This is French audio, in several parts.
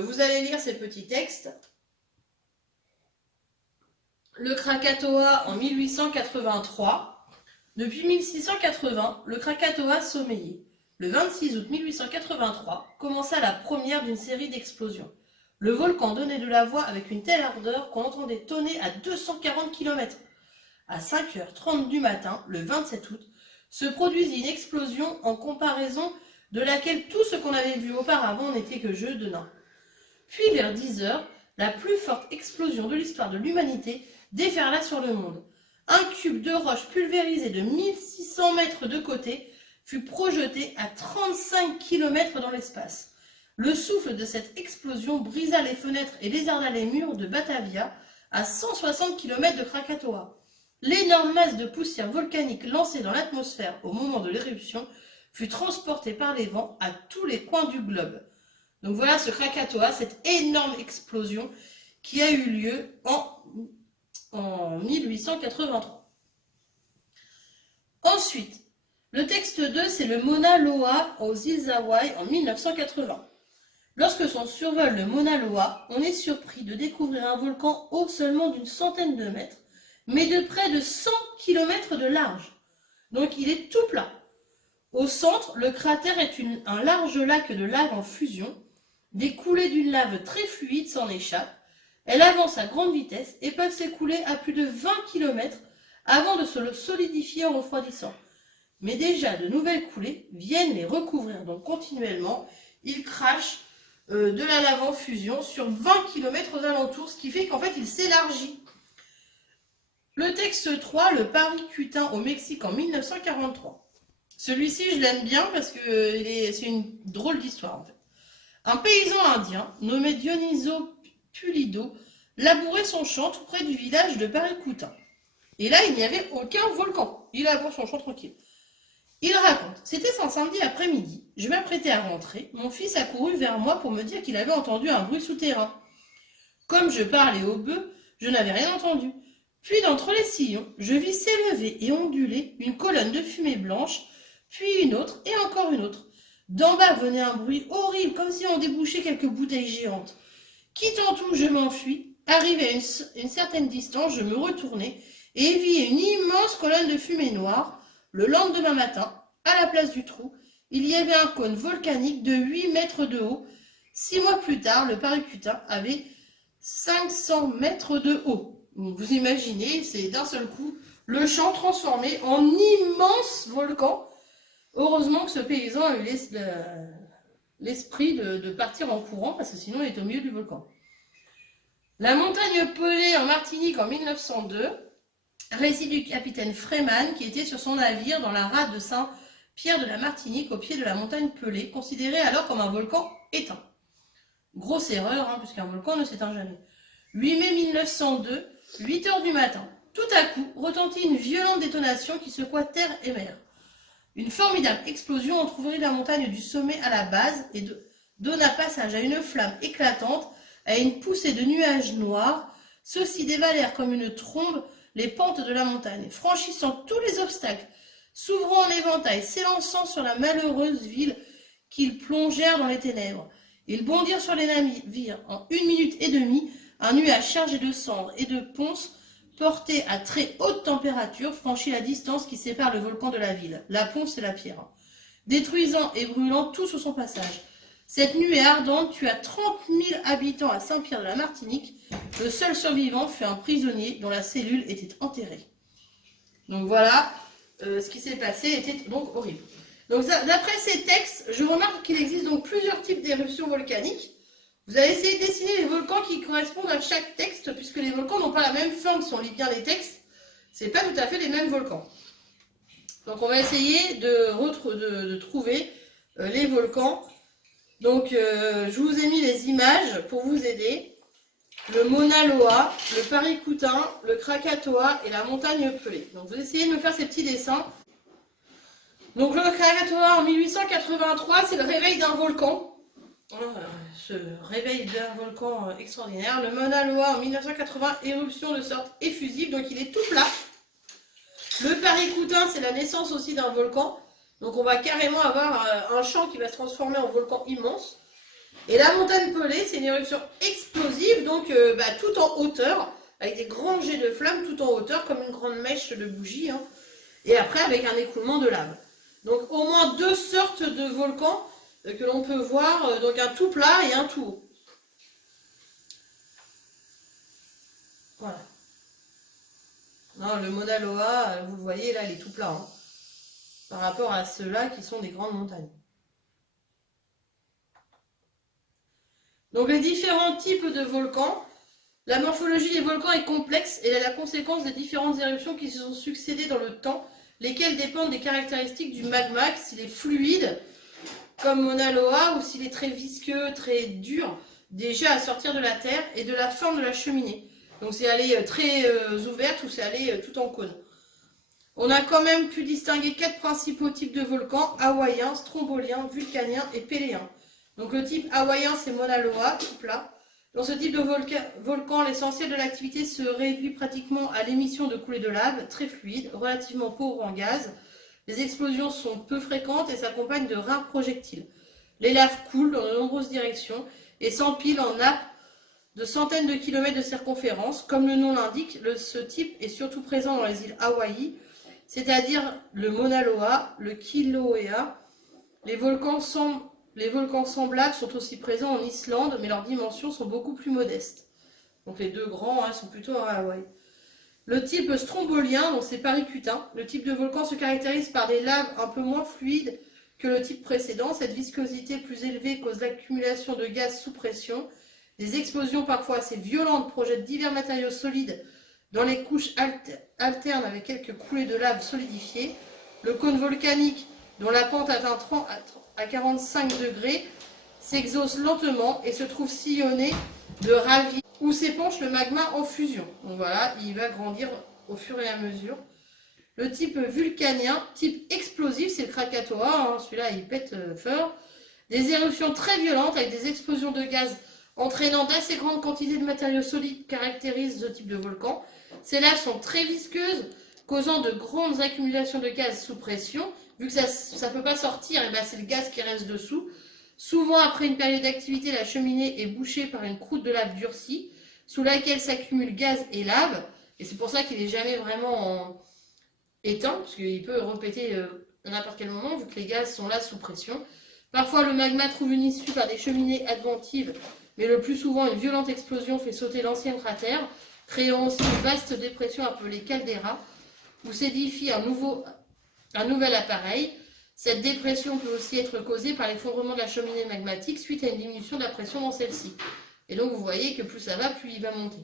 Vous allez lire ces petits textes. Le Krakatoa en 1883. Depuis 1680, le Krakatoa sommeillait. Le 26 août 1883 commença la première d'une série d'explosions. Le volcan donnait de la voix avec une telle ardeur qu'on entendait tonner à 240 km. À 5h30 du matin, le 27 août, se produisit une explosion en comparaison de laquelle tout ce qu'on avait vu auparavant n'était que jeu de nains. Puis vers 10h, la plus forte explosion de l'histoire de l'humanité déferla sur le monde. Un cube de roche pulvérisé de 1600 mètres de côté fut projeté à 35 km dans l'espace. Le souffle de cette explosion brisa les fenêtres et lézarda les murs de Batavia à 160 km de Krakatoa. L'énorme masse de poussière volcanique lancée dans l'atmosphère au moment de l'éruption fut transportée par les vents à tous les coins du globe. Donc voilà ce Krakatoa, cette énorme explosion qui a eu lieu en 1883. Ensuite, le texte 2, c'est le Mauna Loa aux îles Hawaï en 1980. Lorsque son survole le Mauna Loa, on est surpris de découvrir un volcan haut seulement d'une centaine de mètres, mais de près de 100 km de large. Donc il est tout plat. Au centre, le cratère est un large lac de lave en fusion. Des coulées d'une lave très fluide s'en échappent. Elles avancent à grande vitesse et peuvent s'écouler à plus de 20 km avant de se solidifier en refroidissant. Mais déjà, de nouvelles coulées viennent les recouvrir. Donc continuellement, ils crachent de la lave en fusion sur 20 km aux alentours, ce qui fait qu'en fait, il s'élargit. Le texte 3, le Paricutin au Mexique en 1943. Celui-ci, je l'aime bien parce que c'est une drôle d'histoire en fait. Un paysan indien, nommé Dioniso Pulido, labourait son champ tout près du village de Paricutin. Et là, il n'y avait aucun volcan. Il laboure son champ tranquille. Il raconte, c'était un samedi après-midi, je m'apprêtais à rentrer, mon fils a couru vers moi pour me dire qu'il avait entendu un bruit souterrain. Comme je parlais au bœuf, je n'avais rien entendu. Puis d'entre les sillons, je vis s'élever et onduler une colonne de fumée blanche, puis une autre et encore une autre. D'en bas venait un bruit horrible, comme si on débouchait quelques bouteilles géantes. Quittant tout, je m'enfuis. Arrivé à une certaine distance, je me retournai et vis une immense colonne de fumée noire. Le lendemain matin, à la place du trou, il y avait un cône volcanique de 8 mètres de haut. 6 mois plus tard, le Paricutin avait 500 mètres de haut. Vous imaginez, c'est d'un seul coup le champ transformé en immense volcan. Heureusement que ce paysan a eu l'esprit de partir en courant, parce que sinon il est au milieu du volcan. La montagne Pelée en Martinique en 1902, récit du capitaine Freeman qui était sur son navire dans la rade de Saint-Pierre de la Martinique au pied de la montagne Pelée, considérée alors comme un volcan éteint. Grosse erreur, puisqu'un volcan ne s'éteint jamais. 8 mai 1902, 8 h du matin. Tout à coup, retentit une violente détonation qui secoua terre et mer. Une formidable explosion entrouvrit la montagne du sommet à la base et donna passage à une flamme éclatante, à une poussée de nuages noirs. Ceux-ci dévalèrent comme une trombe les pentes de la montagne, franchissant tous les obstacles, s'ouvrant en éventail, s'élançant sur la malheureuse ville qu'ils plongèrent dans les ténèbres. Ils bondirent sur les navires. En 1 minute et demie, un nuage chargé de cendres et de ponce, porté à très haute température, franchit la distance qui sépare le volcan de la ville, la ponce et la pierre, détruisant et brûlant tout sur son passage. Cette nuée ardente tua 30 000 habitants à Saint-Pierre de la Martinique. Le seul survivant fut un prisonnier dont la cellule était enterrée. Donc voilà, ce qui s'est passé était donc horrible. Donc d'après ces textes, je remarque qu'il existe donc plusieurs types d'éruptions volcaniques. Vous allez essayer de dessiner les volcans qui correspondent à chaque texte, puisque les volcans n'ont pas la même forme si on lit bien les textes. Ce n'est pas tout à fait les mêmes volcans. Donc on va essayer de trouver les volcans. Donc je vous ai mis les images pour vous aider. Le Mauna Loa, le Paricutin, le Krakatoa et la montagne Pelée. Donc vous essayez de me faire ces petits dessins. Donc le Krakatoa en 1883, c'est le réveil d'un volcan. Ce réveil d'un volcan extraordinaire. Le Mauna Loa en 1980, éruption de sorte effusive, donc il est tout plat. Le Paricutin, c'est la naissance aussi d'un volcan. Donc on va carrément avoir un champ qui va se transformer en volcan immense. Et la montagne Pelée, c'est une éruption explosive, donc tout en hauteur, avec des grands jets de flammes tout en hauteur, comme une grande mèche de bougie, hein, et après avec un écoulement de lave. Donc au moins deux sortes de volcans que l'on peut voir, donc un tout plat et un tout haut. Voilà. Non, le Mauna Loa, vous le voyez là, il est tout plat, hein, par rapport à ceux-là qui sont des grandes montagnes. Donc les différents types de volcans. La morphologie des volcans est complexe et elle est la conséquence des différentes éruptions qui se sont succédées dans le temps, lesquelles dépendent des caractéristiques du magma, s'il est fluide, comme Mauna Loa, ou s'il est très visqueux, très dur, déjà à sortir de la terre, et de la forme de la cheminée. Donc c'est aller très ouverte ou c'est aller tout en cône. On a quand même pu distinguer 4 principaux types de volcans: hawaïen, strombolien, vulcanien et péléen. Donc le type hawaïen, c'est Mauna Loa, tout plat. Dans ce type de volcan, l'essentiel de l'activité se réduit pratiquement à l'émission de coulées de lave, très fluides, relativement pauvres en gaz. Les explosions sont peu fréquentes et s'accompagnent de rares projectiles. Les laves coulent dans de nombreuses directions et s'empilent en nappes de centaines de kilomètres de circonférence. Comme le nom l'indique, ce type est surtout présent dans les îles Hawaï, c'est-à-dire le Mauna Loa, le Kilauea. Les volcans semblables sont aussi présents en Islande, mais leurs dimensions sont beaucoup plus modestes. Donc les deux grands sont plutôt à Hawaï. Le type strombolien, donc c'est paricutin. Le type de volcan se caractérise par des laves un peu moins fluides que le type précédent. Cette viscosité plus élevée cause l'accumulation de gaz sous pression. Des explosions parfois assez violentes projettent divers matériaux solides dans les couches alternes avec quelques coulées de lave solidifiées. Le cône volcanique, dont la pente atteint 30 à 45 degrés, s'exauce lentement et se trouve sillonné de ravis où s'épanche le magma en fusion. Donc voilà, il va grandir au fur et à mesure. Le type vulcanien, type explosif, c'est le Krakatoa, hein, celui-là il pète fort. Des éruptions très violentes avec des explosions de gaz entraînant d'assez grandes quantités de matériaux solides caractérisent ce type de volcan. Ces laves sont très visqueuses, causant de grandes accumulations de gaz sous pression. Vu que ça ne peut pas sortir, et c'est le gaz qui reste dessous. Souvent, après une période d'activité, la cheminée est bouchée par une croûte de lave durcie, sous laquelle s'accumulent gaz et lave. Et c'est pour ça qu'il n'est jamais vraiment éteint, parce qu'il peut repéter à n'importe quel moment, vu que les gaz sont là sous pression. Parfois, le magma trouve une issue par des cheminées adventives, mais le plus souvent, une violente explosion fait sauter l'ancien cratère, créant aussi une vaste dépression appelée caldeira, où s'édifie un nouvel appareil. Cette dépression peut aussi être causée par l'effondrement de la cheminée magmatique suite à une diminution de la pression dans celle-ci. Et donc vous voyez que plus ça va, plus il va monter.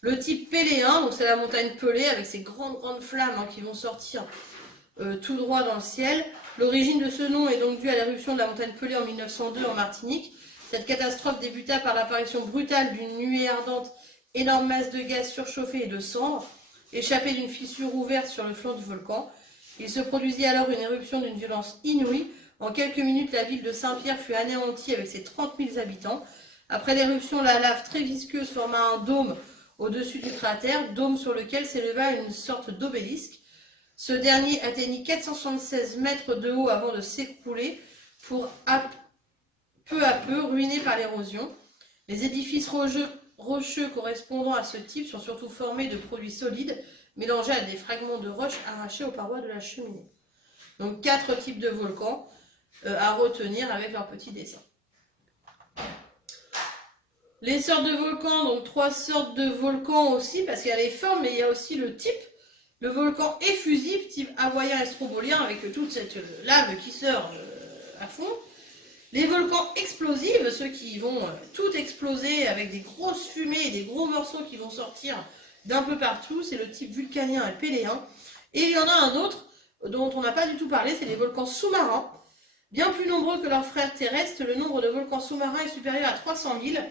Le type péléen, donc c'est la montagne Pelée avec ses grandes flammes qui vont sortir tout droit dans le ciel. L'origine de ce nom est donc due à l'éruption de la montagne Pelée en 1902 en Martinique. Cette catastrophe débuta par l'apparition brutale d'une nuée ardente, énorme masse de gaz surchauffé et de cendres, échappée d'une fissure ouverte sur le flanc du volcan. Il se produisit alors une éruption d'une violence inouïe. En quelques minutes, la ville de Saint-Pierre fut anéantie avec ses 30 000 habitants. Après l'éruption, la lave très visqueuse forma un dôme au-dessus du cratère, dôme sur lequel s'éleva une sorte d'obélisque. Ce dernier atteignit 476 mètres de haut avant de s'écrouler pour peu à peu ruiné par l'érosion. Les édifices rocheux correspondant à ce type sont surtout formés de produits solides mélangés à des fragments de roches arrachés aux parois de la cheminée. Donc 4 types de volcans à retenir avec leur petit dessin. Les sortes de volcans, donc 3 sortes de volcans aussi, parce qu'il y a les formes, mais il y a aussi le type. Le volcan effusif, type hawaïen et strombolien, avec toute cette lave qui sort à fond. Les volcans explosifs, ceux qui vont tout exploser avec des grosses fumées et des gros morceaux qui vont sortir d'un peu partout, c'est le type vulcanien et péléen. Et il y en a un autre dont on n'a pas du tout parlé, c'est les volcans sous-marins. Bien plus nombreux que leurs frères terrestres, le nombre de volcans sous-marins est supérieur à 300 000.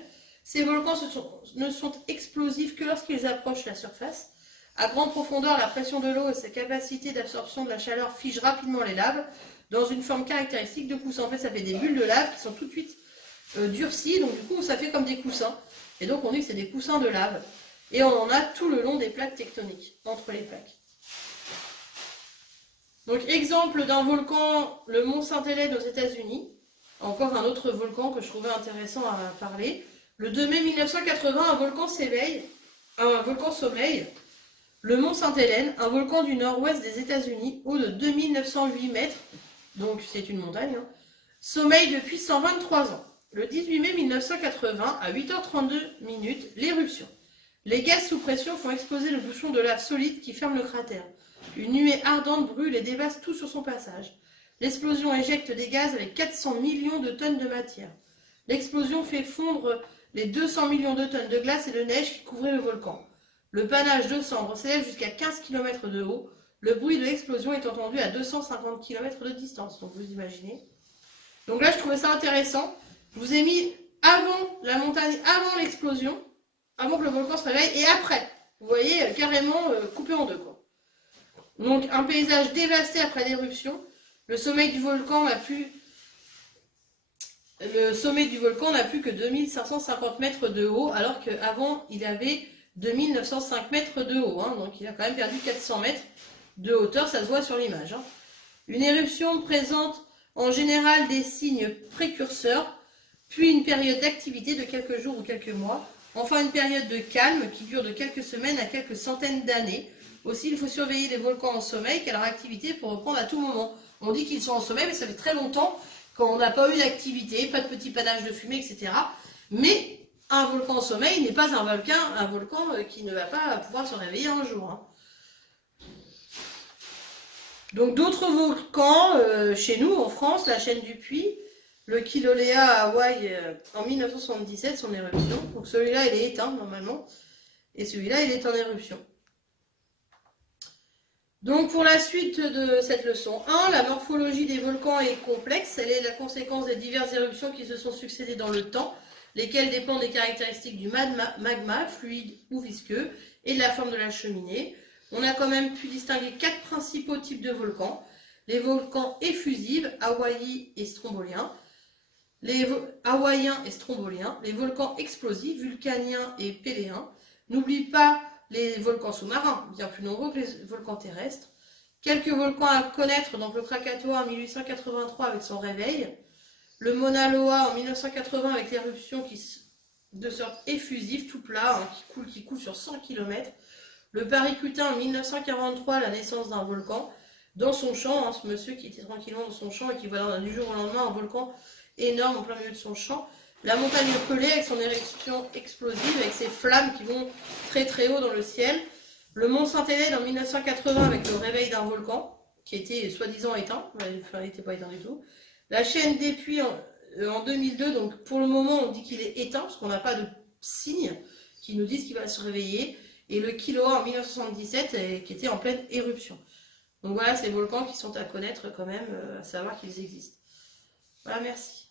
Ces volcans ne sont explosifs que lorsqu'ils approchent la surface. À grande profondeur, la pression de l'eau et sa capacité d'absorption de la chaleur figent rapidement les laves dans une forme caractéristique de coussin. En fait, ça fait des bulles de lave qui sont tout de suite durcies, donc du coup, ça fait comme des coussins. Et donc, on dit que c'est des coussins de lave. Et on en a tout le long des plaques tectoniques, entre les plaques. Donc, exemple d'un volcan, le mont Sainte-Hélène aux États-Unis. Encore un autre volcan que je trouvais intéressant à parler. Le 2 mai 1980, un volcan sommeille. Le mont Sainte-Hélène, un volcan du nord-ouest des États-Unis, haut de 2908 mètres, donc c'est une montagne, hein, sommeille depuis 123 ans. Le 18 mai 1980, à 8h32 minutes, l'éruption. Les gaz sous pression font exploser le bouchon de lave solide qui ferme le cratère. Une nuée ardente brûle et dévaste tout sur son passage. L'explosion éjecte des gaz avec 400 millions de tonnes de matière. L'explosion fait fondre les 200 millions de tonnes de glace et de neige qui couvraient le volcan. Le panache de cendres s'élève jusqu'à 15 km de haut. Le bruit de l'explosion est entendu à 250 km de distance, donc vous imaginez. Donc là, je trouvais ça intéressant. Je vous ai mis avant la montagne, avant l'explosion, avant que le volcan se réveille, et après. Vous voyez, carrément coupé en deux, quoi. Donc, un paysage dévasté après l'éruption. Le sommet du volcan n'a plus que 2550 mètres de haut, alors qu'avant, il avait 2905 mètres de haut. Hein, donc, il a quand même perdu 400 mètres de hauteur, ça se voit sur l'image. Hein. Une éruption présente en général des signes précurseurs, puis une période d'activité de quelques jours ou quelques mois, enfin une période de calme qui dure de quelques semaines à quelques centaines d'années. Aussi, il faut surveiller les volcans en sommeil car leur activité peut reprendre à tout moment. On dit qu'ils sont en sommeil, mais ça fait très longtemps qu'on n'a pas eu d'activité, pas de petits panaches de fumée, etc. Mais un volcan en sommeil n'est pas un volcan qui ne va pas pouvoir se réveiller un jour. Hein. Donc d'autres volcans, chez nous, en France, la chaîne du Puy, le Kilauea à Hawaï en 1977, son éruption. Donc celui-là, il est éteint normalement. Et celui-là, il est en éruption. Donc pour la suite de cette leçon 1, la morphologie des volcans est complexe. Elle est la conséquence des diverses éruptions qui se sont succédées dans le temps, lesquelles dépendent des caractéristiques du magma, fluide ou visqueux, et de la forme de la cheminée. On a quand même pu distinguer 4 principaux types de volcans. Les volcans effusifs, hawaïens et stromboliens, les volcans explosifs, vulcaniens et péléens. N'oublie pas les volcans sous-marins, bien plus nombreux que les volcans terrestres. Quelques volcans à connaître, donc le Krakatoa en 1883 avec son réveil, le Mauna Loa en 1980 avec l'éruption de sorte effusive, tout plat, hein, qui coule sur 100 km. Le Paricutin en 1943, la naissance d'un volcan, dans son champ, hein, ce monsieur qui était tranquillement dans son champ et qui voit du jour au lendemain un volcan énorme en plein milieu de son champ. La montagne Pelée avec son éruption explosive, avec ses flammes qui vont très très haut dans le ciel. Le mont Sainte-Hélène en 1980 avec le réveil d'un volcan, qui était soi-disant éteint, enfin il n'était pas éteint du tout. La chaîne des Puys en 2002, donc pour le moment on dit qu'il est éteint, parce qu'on n'a pas de signes qui nous disent qu'il va se réveiller. Et le Kilauea en 1977 qui était en pleine éruption. Donc voilà, ces volcans qui sont à connaître quand même, à savoir qu'ils existent. Voilà, merci.